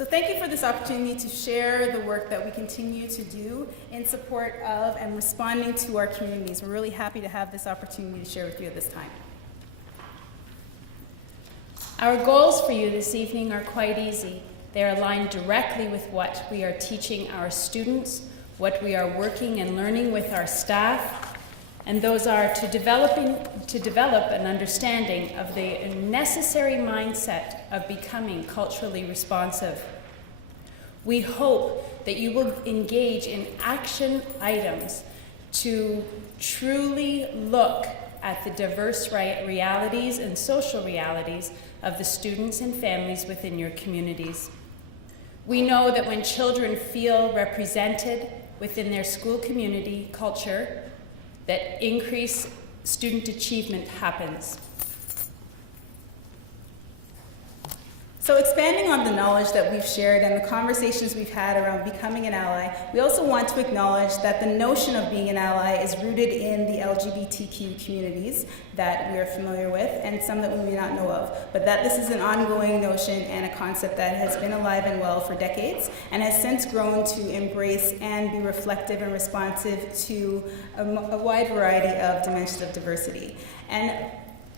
So thank you for this opportunity to share the work that we continue to do in support of and responding to our communities. We're really happy to have this opportunity to share with you at this time. Our goals for you this evening are quite easy. They're aligned directly with what we are teaching our students, what we are working and learning with our staff, and those are to develop an understanding of the necessary mindset of becoming culturally responsive. We hope that you will engage in action items to truly look at the diverse realities and social realities of the students and families within your communities. We know that when children feel represented within their school community culture, that increased student achievement happens. So expanding on the knowledge that we've shared and the conversations we've had around becoming an ally, we also want to acknowledge that the notion of being an ally is rooted in the LGBTQ communities that we are familiar with and some that we may not know of, but that this is an ongoing notion and a concept that has been alive and well for decades and has since grown to embrace and be reflective and responsive to a wide variety of dimensions of diversity. And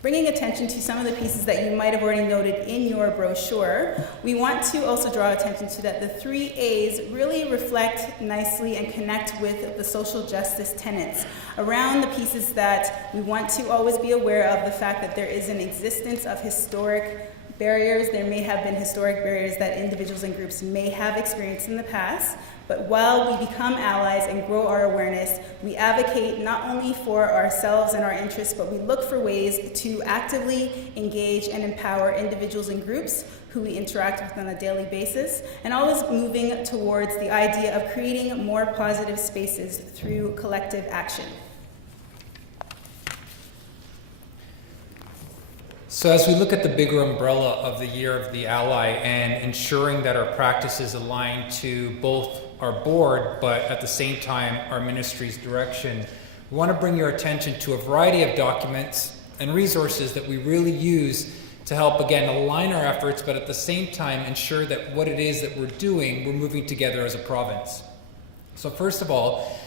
bringing attention to some of the pieces that you might have already noted in your brochure, we want to also draw attention to that the 3 A's really reflect nicely and connect with the social justice tenets around the pieces that we want to always be aware of the fact that there is an existence of historic barriers. There may have been historic barriers that individuals and groups may have experienced in the past, but while we become allies and grow our awareness, we advocate not only for ourselves and our interests, but we look for ways to actively engage and empower individuals and groups who we interact with on a daily basis, and always moving towards the idea of creating more positive spaces through collective action. So as we look at the bigger umbrella of the Year of the Ally and ensuring that our practices align to both our board, but at the same time our ministry's direction, we want to bring your attention to a variety of documents and resources that we really use to help, again, align our efforts, but at the same time ensure that what it is that we're doing, we're moving together as a province. So first of all,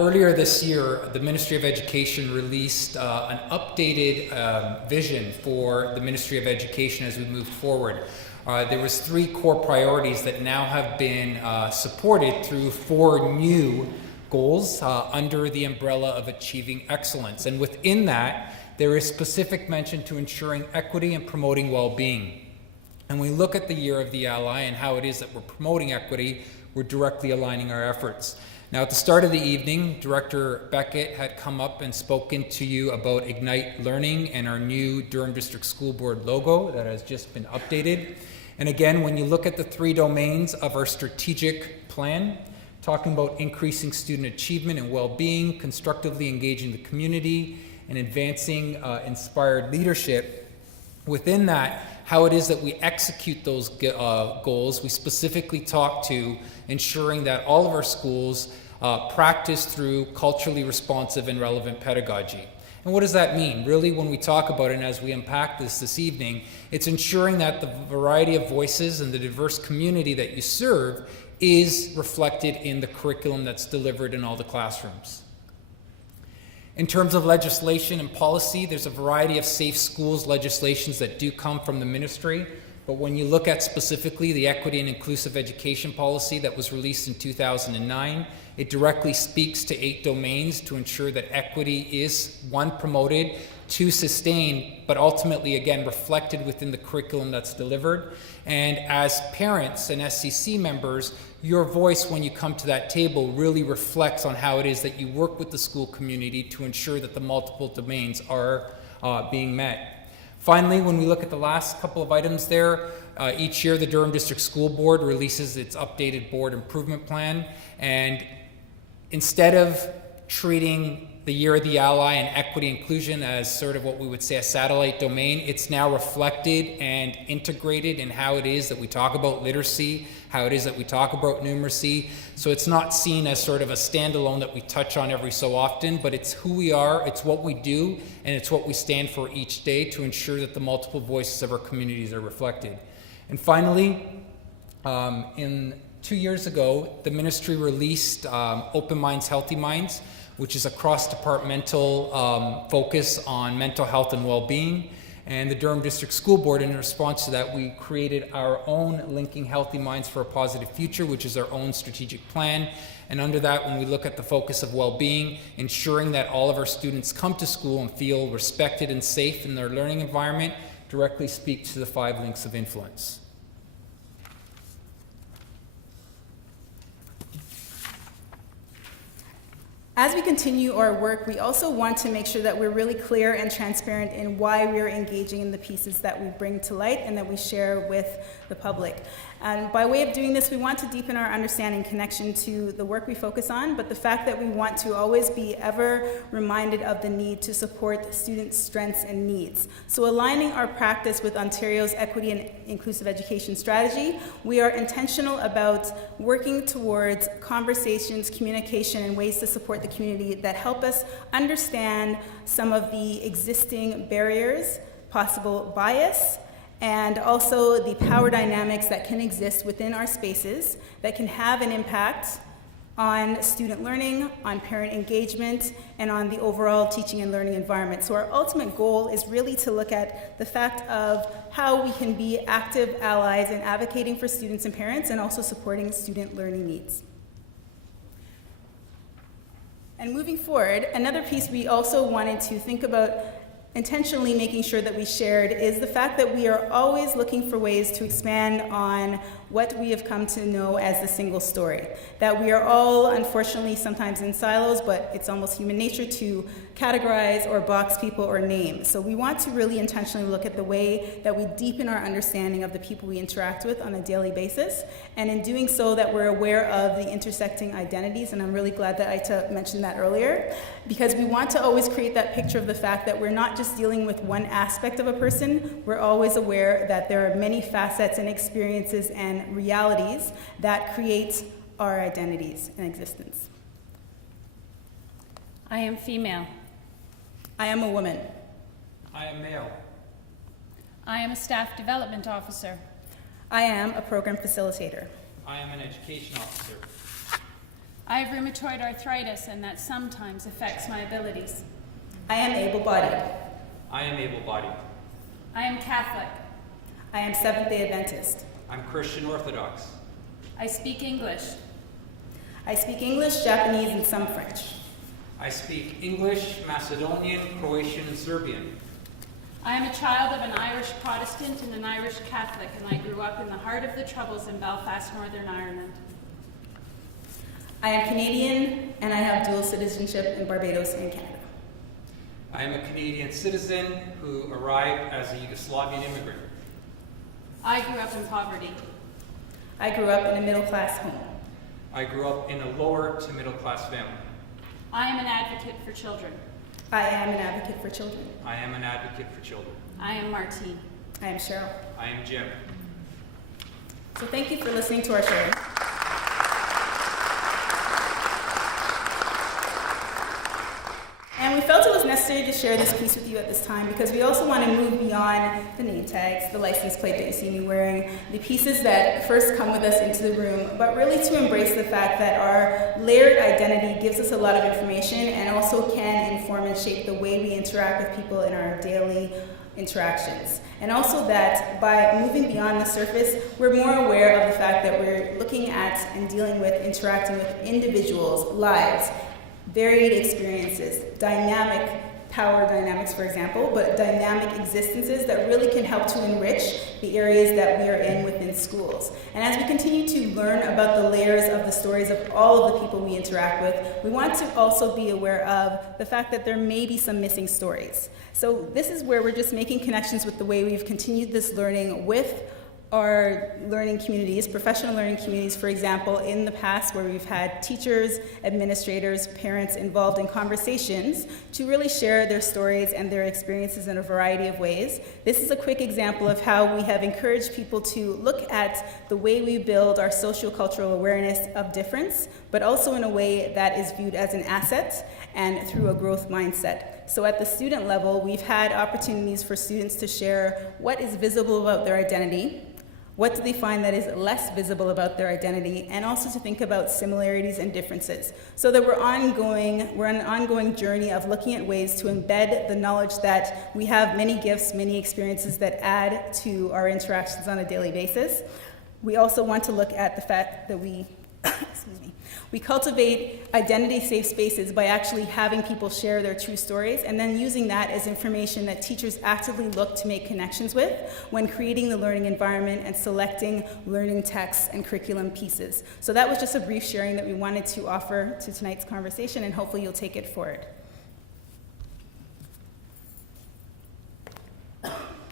earlier this year, the Ministry of Education released an updated vision for the Ministry of Education as we move forward. There was 3 core priorities that now have been supported through 4 new goals under the umbrella of achieving excellence. And within that, there is specific mention to ensuring equity and promoting well-being. And we look at the Year of the Ally and how it is that we're promoting equity, we're directly aligning our efforts. Now, at the start of the evening, Director Beckett had come up and spoken to you about Ignite Learning and our new Durham District School Board logo that has just been updated. And again, when you look at the 3 domains of our strategic plan, talking about increasing student achievement and well-being, constructively engaging the community, and advancing inspired leadership, within that, how it is that we execute those goals, we specifically talk to ensuring that all of our schools practice through culturally responsive and relevant pedagogy. And what does that mean? Really, when we talk about it and as we unpack this evening, it's ensuring that the variety of voices and the diverse community that you serve is reflected in the curriculum that's delivered in all the classrooms. In terms of legislation and policy, there's a variety of safe schools legislations that do come from the ministry, but when you look at specifically the equity and inclusive education policy that was released in 2009, it directly speaks to 8 domains to ensure that equity is, 1, promoted, 2, sustained, but ultimately, again, reflected within the curriculum that's delivered. And as parents and SCC members, your voice when you come to that table really reflects on how it is that you work with the school community to ensure that the multiple domains are being met. Finally, when we look at the last couple of items there, each year the Durham District School Board releases its updated board improvement plan, and instead of treating the Year of the Ally and equity inclusion as sort of what we would say a satellite domain, it's now reflected and integrated in how it is that we talk about literacy, how it is that we talk about numeracy. So it's not seen as sort of a standalone that we touch on every so often, but it's who we are, it's what we do, and it's what we stand for each day to ensure that the multiple voices of our communities are reflected. And finally, In 2 years ago, the ministry released Open Minds, Healthy Minds, which is a cross-departmental focus on mental health and well-being. And the Durham District School Board, in response to that, we created our own Linking Healthy Minds for a Positive Future, which is our own strategic plan. And under that, when we look at the focus of well-being, ensuring that all of our students come to school and feel respected and safe in their learning environment, directly speaks to the 5 links of influence. As we continue our work, we also want to make sure that we're really clear and transparent in why we're engaging in the pieces that we bring to light and that we share with the public. And by way of doing this, we want to deepen our understanding connection to the work we focus on, but the fact that we want to always be ever reminded of the need to support students' strengths and needs. So aligning our practice with Ontario's Equity and Inclusive Education Strategy, we are intentional about working towards conversations, communication, and ways to support the community that help us understand some of the existing barriers, possible bias, and also the power dynamics that can exist within our spaces that can have an impact on student learning, on parent engagement, and on the overall teaching and learning environment. So our ultimate goal is really to look at the fact of how we can be active allies in advocating for students and parents and also supporting student learning needs. And moving forward, another piece we also wanted to think about intentionally making sure that we shared is the fact that we are always looking for ways to expand on what we have come to know as the single story. That we are all, unfortunately, sometimes in silos, but it's almost human nature to categorize or box people or name. So we want to really intentionally look at the way that we deepen our understanding of the people we interact with on a daily basis, and in doing so that we're aware of the intersecting identities, and I'm really glad that Aita mentioned that earlier, because we want to always create that picture of the fact that we're not just dealing with one aspect of a person, we're always aware that there are many facets and experiences and realities that create our identities and existence. I am female. I am a woman. I am male. I am a staff development officer. I am a program facilitator. I am an education officer. I have rheumatoid arthritis, and that sometimes affects my abilities. I am able-bodied. I am able-bodied. I am Catholic. I am Seventh-day Adventist. I'm Christian Orthodox. I speak English. I speak English, Japanese, and some French. I speak English, Macedonian, Croatian, and Serbian. I am a child of an Irish Protestant and an Irish Catholic, and I grew up in the heart of the Troubles in Belfast, Northern Ireland. I am Canadian, and I have dual citizenship in Barbados and Canada. I am a Canadian citizen who arrived as a Yugoslavian immigrant. I grew up in poverty. I grew up in a middle-class home. I grew up in a lower to middle class family. I am an advocate for children. I am an advocate for children. I am an advocate for children. I am Martine. I am Cheryl. I am Jim. So thank you for listening to our sharing. And we felt it was necessary to share this piece with you at this time because we also want to move beyond the name tags, the license plate that you see me wearing, the pieces that first come with us into the room, but really to embrace the fact that our layered identity gives us a lot of information and also can inform and shape the way we interact with people in our daily interactions. And also that by moving beyond the surface, we're more aware of the fact that we're looking at and dealing with, interacting with individuals' lives, varied experiences, dynamic power dynamics, for example, but dynamic existences that really can help to enrich the areas that we are in within schools. And as we continue to learn about the layers of the stories of all of the people we interact with, we want to also be aware of the fact that there may be some missing stories. So this is where we're just making connections with the way we've continued this learning with our learning communities, professional learning communities, for example, in the past where we've had teachers, administrators, parents involved in conversations to really share their stories and their experiences in a variety of ways. This is a quick example of how we have encouraged people to look at the way we build our sociocultural awareness of difference, but also in a way that is viewed as an asset and through a growth mindset. So at the student level, we've had opportunities for students to share what is visible about their identity, What do they find that is less visible about their identity? And also to think about similarities and differences. So that we're on an ongoing journey of looking at ways to embed the knowledge that we have many gifts, many experiences that add to our interactions on a daily basis. We also want to look at the fact that we cultivate identity-safe spaces by actually having people share their true stories and then using that as information that teachers actively look to make connections with when creating the learning environment and selecting learning texts and curriculum pieces. So that was just a brief sharing that we wanted to offer to tonight's conversation, and hopefully you'll take it forward.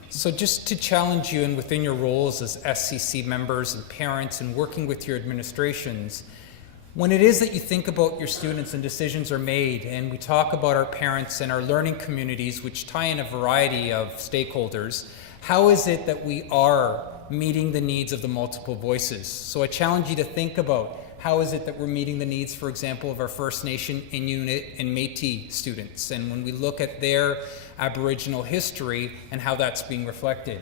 So just to challenge you and within your roles as SCC members and parents and working with your administrations, when it is that you think about your students and decisions are made, and we talk about our parents and our learning communities, which tie in a variety of stakeholders, how is it that we are meeting the needs of the multiple voices? So I challenge you to think about how is it that we're meeting the needs, for example, of our First Nation, Inuit, and Métis students, and when we look at their Aboriginal history and how that's being reflected.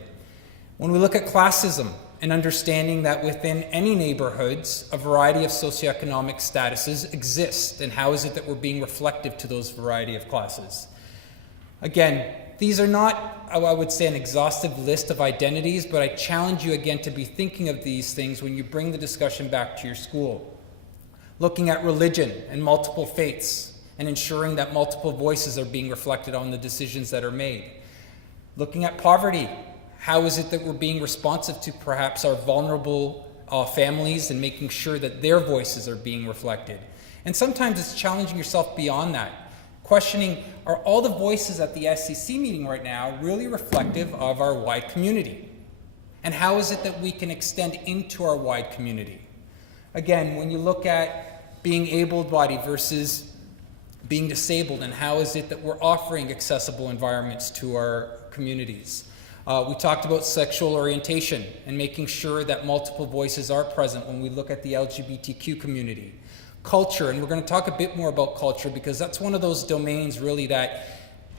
When we look at classism and understanding that within any neighborhoods, a variety of socioeconomic statuses exist, and how is it that we're being reflective to those variety of classes? Again, these are not, I would say, an exhaustive list of identities, but I challenge you again to be thinking of these things when you bring the discussion back to your school. Looking at religion and multiple faiths, and ensuring that multiple voices are being reflected on the decisions that are made. Looking at poverty, how is it that we're being responsive to perhaps our vulnerable families and making sure that their voices are being reflected? And sometimes it's challenging yourself beyond that. Questioning, are all the voices at the SCC meeting right now really reflective of our wide community? And how is it that we can extend into our wide community? Again, when you look at being able-bodied versus being disabled, and how is it that we're offering accessible environments to our communities? We talked about sexual orientation and making sure that multiple voices are present when we look at the LGBTQ community. Culture, and we're going to talk a bit more about culture because that's one of those domains really that,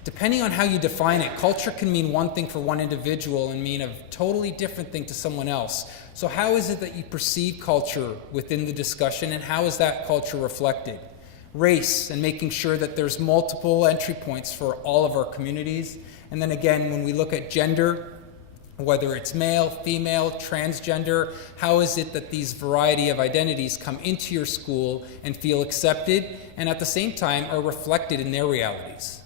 depending on how you define it, culture can mean one thing for one individual and mean a totally different thing to someone else. So how is it that you perceive culture within the discussion, and how is that culture reflected? Race, and making sure that there's multiple entry points for all of our communities. And then again, when we look at gender, whether it's male, female, transgender, how is it that these variety of identities come into your school and feel accepted, and at the same time are reflected in their realities?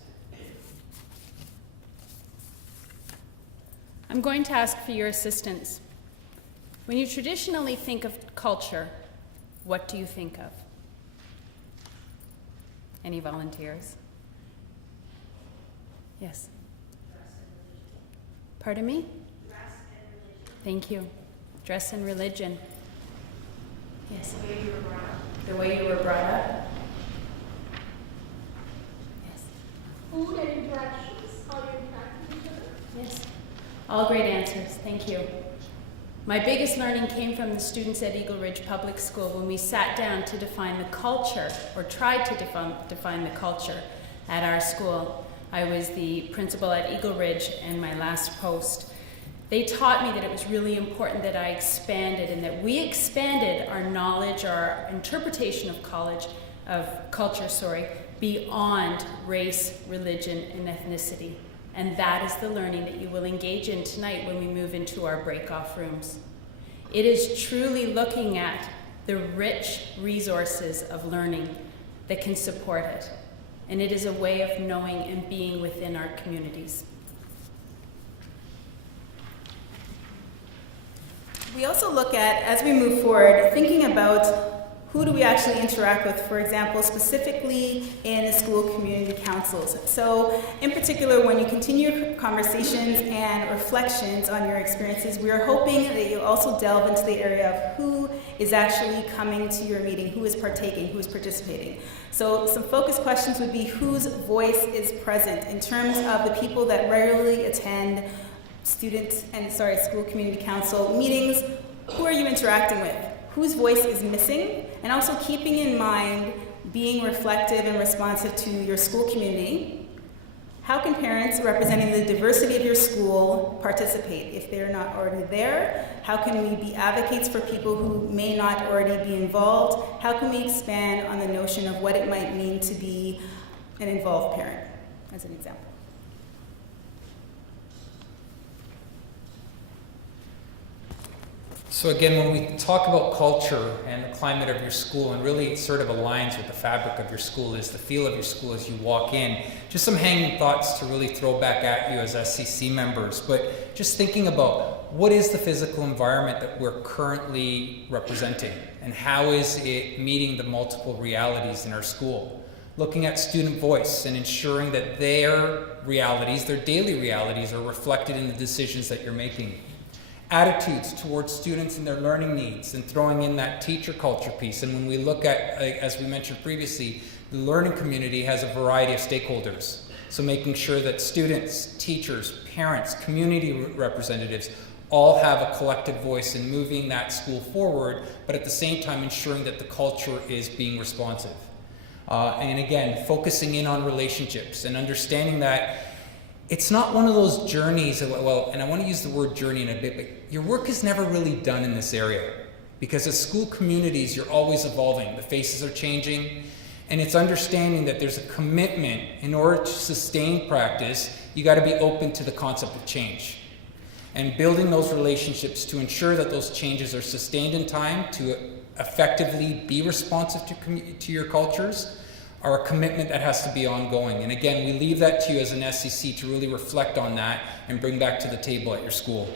I'm going to ask for your assistance. When you traditionally think of culture, what do you think of? Any volunteers? Yes. Pardon me? Dress and religion. Thank you. Dress and religion. Yes. The way you were brought up. The way you were brought up. Yes. Food and interactions, how you interact with each other. Yes. All great answers. Thank you. My biggest learning came from the students at Eagle Ridge Public School when we sat down to define the culture, or tried to define the culture at our school. I was the principal at Eagle Ridge in my last post. They taught me that it was really important that I expanded, and that we expanded our knowledge, our interpretation of culture, beyond race, religion, and ethnicity. And that is the learning that you will engage in tonight when we move into our break-off rooms. It is truly looking at the rich resources of learning that can support it. And it is a way of knowing and being within our communities. We also look at, as we move forward, thinking about who do we actually interact with, for example, specifically in school community councils. So in particular, when you continue your conversations and reflections on your experiences, we are hoping that you'll also delve into the area of who is actually coming to your meeting, who is partaking, who is participating. So some focus questions would be whose voice is present in terms of the people that regularly attend school community council meetings. Who are you interacting with? Whose voice is missing? And also keeping in mind being reflective and responsive to your school community. How can parents representing the diversity of your school participate? If they're not already there, how can we be advocates for people who may not already be involved? How can we expand on the notion of what it might mean to be an involved parent, as an example? So again, when we talk about culture and the climate of your school, and really it sort of aligns with the fabric of your school, is the feel of your school as you walk in. Just some hanging thoughts to really throw back at you as SCC members, but just thinking about what is the physical environment that we're currently representing, and how is it meeting the multiple realities in our school? Looking at student voice and ensuring that their realities, their daily realities, are reflected in the decisions that you're making. Attitudes towards students and their learning needs, and throwing in that teacher culture piece. And when we look at, as we mentioned previously, the learning community has a variety of stakeholders. So making sure that students, teachers, parents, community representatives all have a collective voice in moving that school forward, but at the same time ensuring that the culture is being responsive. And again, focusing in on relationships and understanding that it's not one of those journeys, well, and I want to use the word journey in a bit, but your work is never really done in this area. Because as school communities, you're always evolving. The faces are changing, and it's understanding that there's a commitment. In order to sustain practice, you got to be open to the concept of change. And building those relationships to ensure that those changes are sustained in time, to effectively be responsive to your cultures, are a commitment that has to be ongoing. And again, we leave that to you as an SCC to really reflect on that and bring back to the table at your school.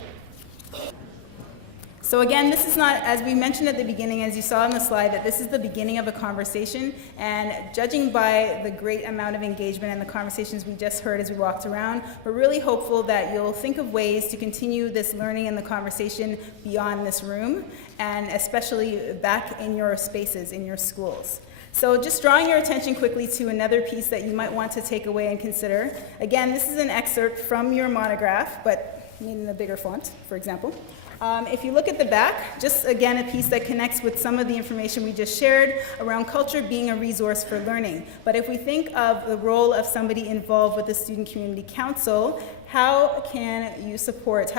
So again, this is not, as we mentioned at the beginning, as you saw on the slide, that this is the beginning of a conversation, and judging by the great amount of engagement and the conversations we just heard as we walked around, we're really hopeful that you'll think of ways to continue this learning and the conversation beyond this room, and especially back in your spaces, in your schools. So just drawing your attention quickly to another piece that you might want to take away and consider. Again, this is an excerpt from your monograph, but made in a bigger font, for example. If you look at the back, just again a piece that connects with some of the information we just shared around culture being a resource for learning. But if we think of the role of somebody involved with the Student Community Council, how can we support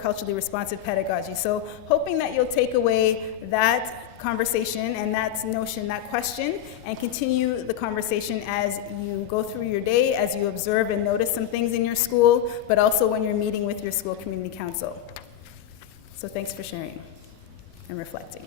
culturally responsive pedagogy? So hoping that you'll take away that conversation and that notion, that question, and continue the conversation as you go through your day, as you observe and notice some things in your school, but also when you're meeting with your school community council. So thanks for sharing and reflecting.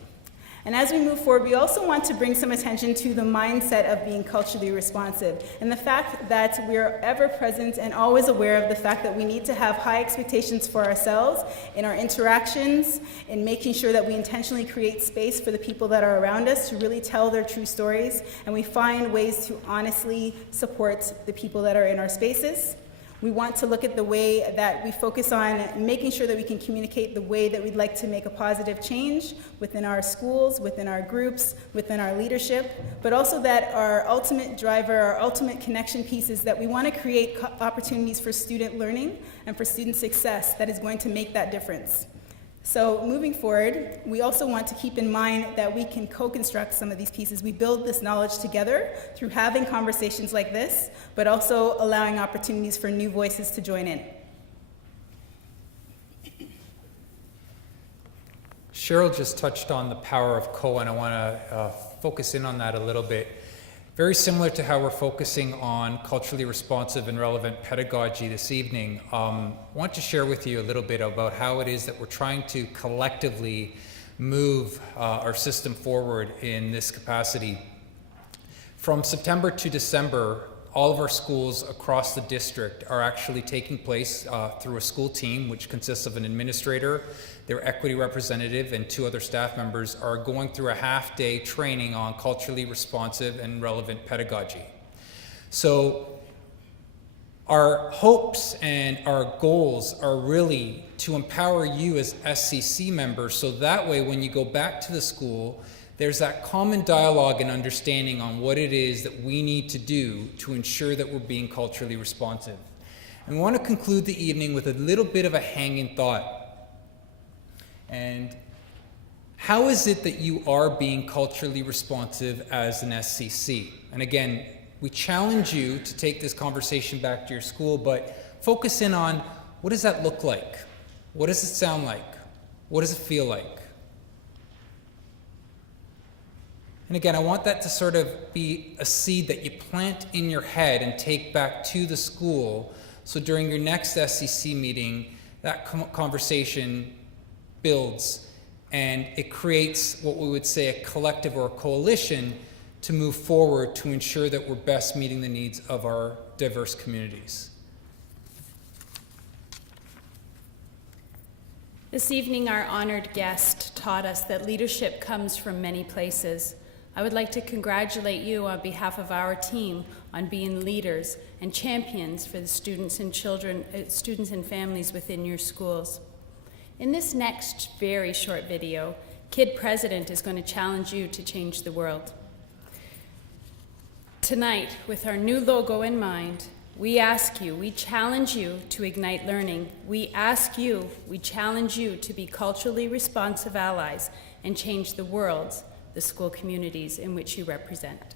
And as we move forward, we also want to bring some attention to the mindset of being culturally responsive, and the fact that we're ever present and always aware of the fact that we need to have high expectations for ourselves in our interactions, in making sure that we intentionally create space for the people that are around us to really tell their true stories, and we find ways to honestly support the people that are in our spaces. We want to look at the way that we focus on making sure that we can communicate the way that we'd like to make a positive change within our schools, within our groups, within our leadership, but also that our ultimate driver, our ultimate connection piece is that we want to create opportunities for student learning and for student success that is going to make that difference. So moving forward, we also want to keep in mind that we can co-construct some of these pieces. We build this knowledge together through having conversations like this, but also allowing opportunities for new voices to join in. Cheryl just touched on the power of and I want to focus in on that a little bit. Very similar to how we're focusing on culturally responsive and relevant pedagogy this evening, I want to share with you a little bit about how it is that we're trying to collectively move our system forward in this capacity. From September to December, all of our schools across the district are actually taking place through a school team, which consists of an administrator, their equity representative, and 2 other staff members are going through a half-day training on culturally responsive and relevant pedagogy. So our hopes and our goals are really to empower you as SCC members, so that way when you go back to the school, there's that common dialogue and understanding on what it is that we need to do to ensure that we're being culturally responsive. And we want to conclude the evening with a little bit of a hanging thought. And how is it that you are being culturally responsive as an SCC? And again, we challenge you to take this conversation back to your school, but focus in on what does that look like? What does it sound like? What does it feel like? And again, I want that to sort of be a seed that you plant in your head and take back to the school, so during your next SCC meeting, that conversation builds and it creates what we would say a collective or a coalition to move forward to ensure that we're best meeting the needs of our diverse communities. This evening, our honored guest taught us that leadership comes from many places. I would like to congratulate you on behalf of our team on being leaders and champions for the students and students and families within your schools. In this next very short video, Kid President is going to challenge you to change the world. Tonight, with our new logo in mind, we challenge you to ignite learning. We challenge you to be culturally responsive allies and change the world, the school communities in which you represent.